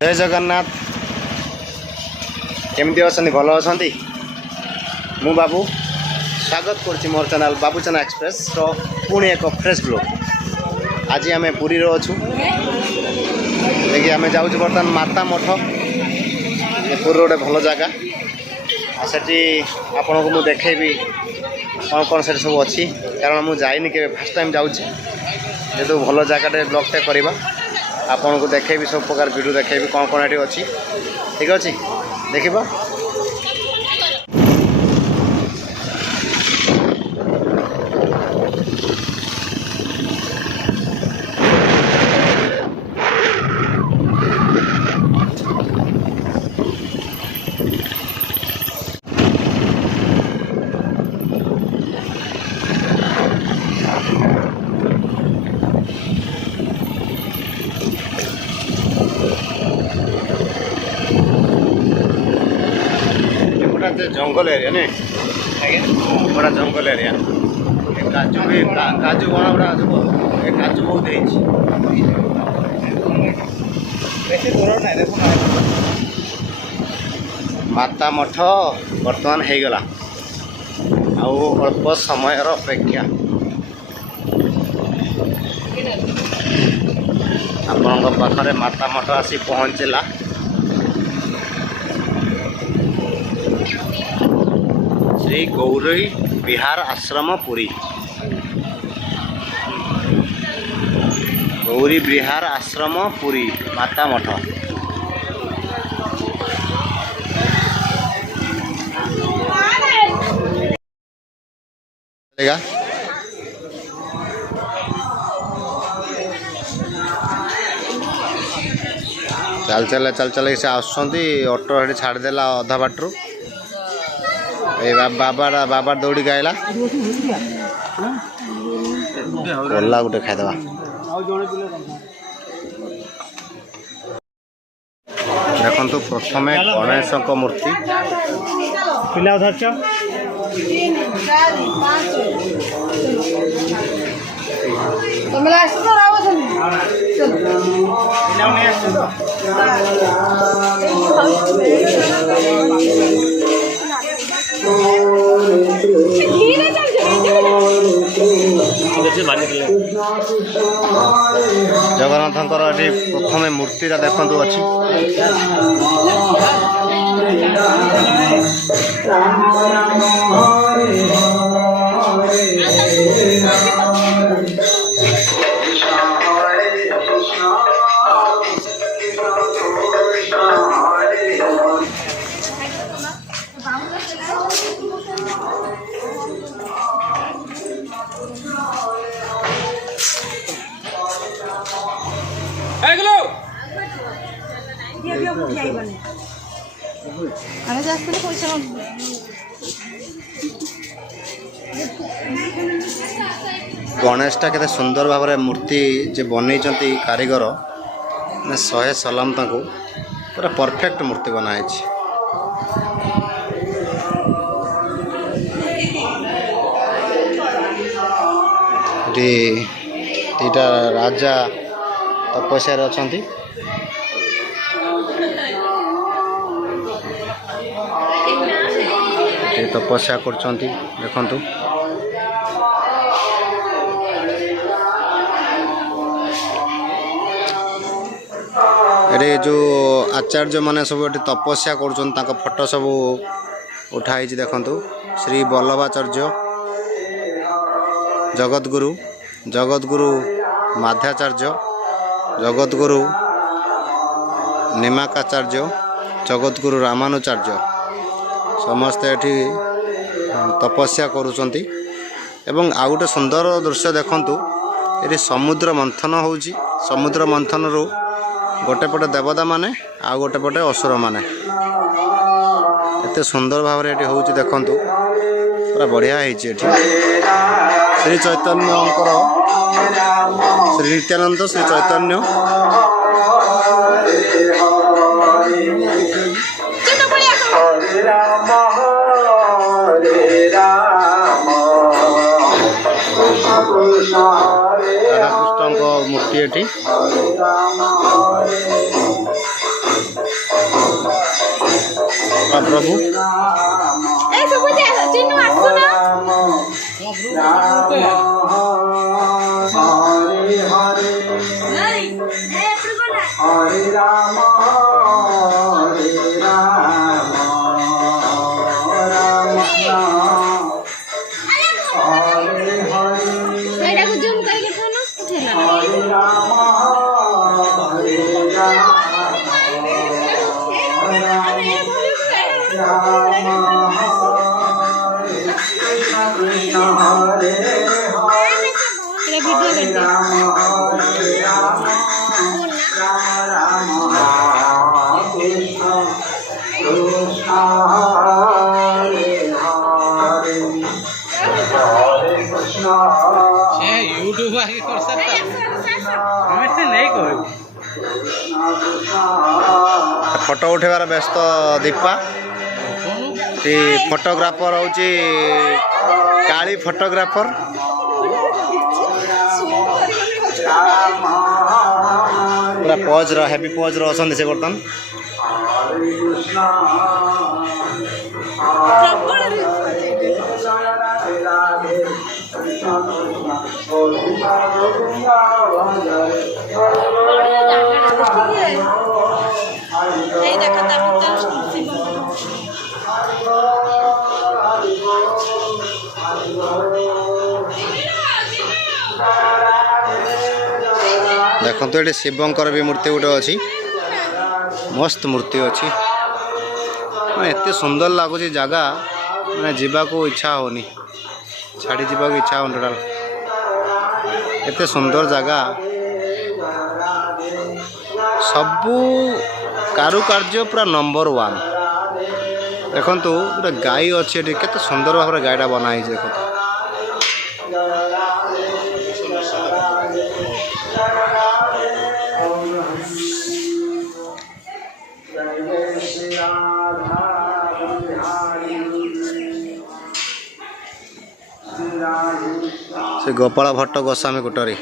जय जगन्नाथ केमती अच्छा भल अच्छा मु बाबू स्वागत कर मोर चैनल बाबूचना एक्सप्रेस रो पुणी एक फ्रेश ब्लॉग। आज आम पुरी अच्छु देखिए आम जाऊँ बर्तमान माता मठ पुरी गोटे भल जगह से आपण को मुझे देखेबी कौन कौन से सब अच्छी कारण मुझे जाइनी के फास्ट टाइम जाऊँ जेहतु भल जगह ब्लॉगटे करवा आपन को देखेबी सब प्रकार वीडियो देखेबी कौन कौन ये अच्छी ठीक अच्छे देखा जंगल एरिया नहीं बड़ा जंगल एरिया काजू भी काजू बड़ा बड़ा काजू बहुत माता मठ बर्तमान हो गला अल्प समय अपेक्षा आपण पाखे माता मठ आसी पहुँचला श्री गौरी विहार आश्रम पुरी गौरी विहार आश्रम पुरी माता मठ चल चल चल चल से ऑटो हेटी छाड़देला अधा बाटरू बाबा दौड़ी आइला गला गोटे खाईदे देखु प्रथम गणेश मूर्ति पिला जगन्नाथ ये प्रथम मूर्ति देखु अच्छी गणेशटा केते सुंदर भाव में मूर्ति जे बनई कारीगर ने 100 सलाम ताको पूरा परफेक्ट मूर्ति बनाई दीटा राजा तपस्या अच्छा तपस्या कर देखु ये जो आचार्य माने सब तपस्या कर फोटो सब उठाई देखु श्री वल्लभाचार्य जगतगुरु माध्याचार्य जगतगुरु निमाकाचार्य जगतगुरु रामानुचार्य समस्ते एठी तपस्या करुचंती एवं आउ गोटे सुंदर दृश्य देखंतु ये समुद्र मंथन होउची समुद्र मंथन रु गोटे पटे देवता माने आ गोटे पटे असुर माने एते सुंदर भाव में ये होउची देखंतु पूरा बढ़िया होइची एठी श्री चैतन्य श्री नित्यानंद श्री चैतन्य राधाकृष्ण मूर्ति एटी ମହାପ୍ରଭୁ। Hare Rama, Hare Rama, Rama Rama, Hare Hare. ଏଇଟାକୁ ଜୁମ୍ କରିକି ଥାନା ଉଠେଇଲା Hare Rama, Hare Rama, Rama Hare Krishna, Krishna Hare Hare, ଏଟା ଭିଡିଓ Hare କରିଛି Rama, Hare Rama. Rama Rama Krishna Krishna Hare Hare Hare Krishna ସେ YouTube ଆଗେ କରିସାରିଲା ଆମେ ସେ ନେଇ କରିବୁ ଫଟୋ ଉଠେଇବାର ବ୍ୟସ୍ତ ଦୀପା। ସେ ଫଟୋଗ୍ରାଫର ହେଉଛି କାଳି ଫଟୋଗ୍ରାଫର। ପୁରା ପଜ୍ର ହେଭି ପଜ୍ର ଅଛନ୍ତି ସେ ବର୍ତ୍ତମାନ। Hare Krishna ଏଇ ଦେଖ ତା ଭିତରେ ଶିବ ଦେଖନ୍ତୁ ଏଠି ଶିବଙ୍କର ବି ମୂର୍ତ୍ତି ଗୋଟେ ଅଛି, ମସ୍ତ ମୂର୍ତ୍ତି ଅଛି। ମାନେ ଏତେ ସୁନ୍ଦର ଲାଗୁଛି ଜାଗା, ମାନେ ଯିବାକୁ ଇଚ୍ଛା ହେଉନି, ଛାଡ଼ି ଯିବାକୁ ଇଚ୍ଛା ହେଉନି ଟୋଟାଲ। ଏତେ ସୁନ୍ଦର ଜାଗା, ସବୁ କାରୁକାର୍ଯ୍ୟ ପୁରା ନମ୍ବର 1। ଦେଖନ୍ତୁ ଗୋଟେ ଗାଈ ଅଛି ଏଠି, କେତେ ସୁନ୍ଦର ଭାବରେ ଗାଈଟା ବନା ହେଇଛି ଦେଖନ୍ତୁ। ସେ ଗୋପାଳ ଭଟ୍ଟ ଗୋସ୍ୱାମୀ କୁଟରୀ।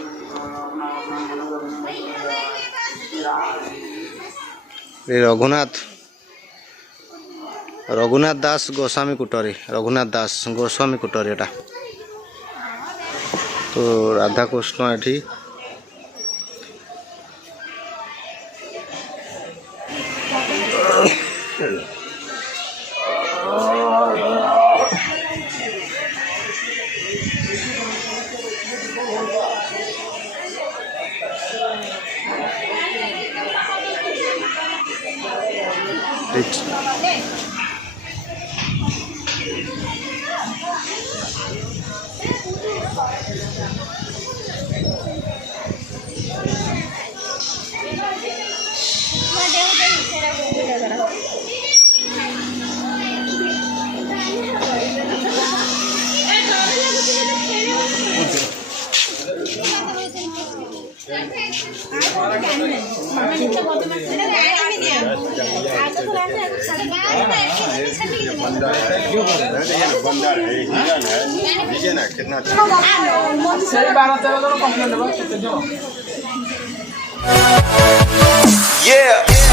ରଘୁନାଥ ଦାସ ଗୋସ୍ୱାମୀ କୁଟରୀ, ରଘୁନାଥ ଦାସ ଗୋସ୍ୱାମୀ କୁଟରୀ ଏଟା। ତ ରାଧାକୃଷ୍ଣ ଏଠି Yeah.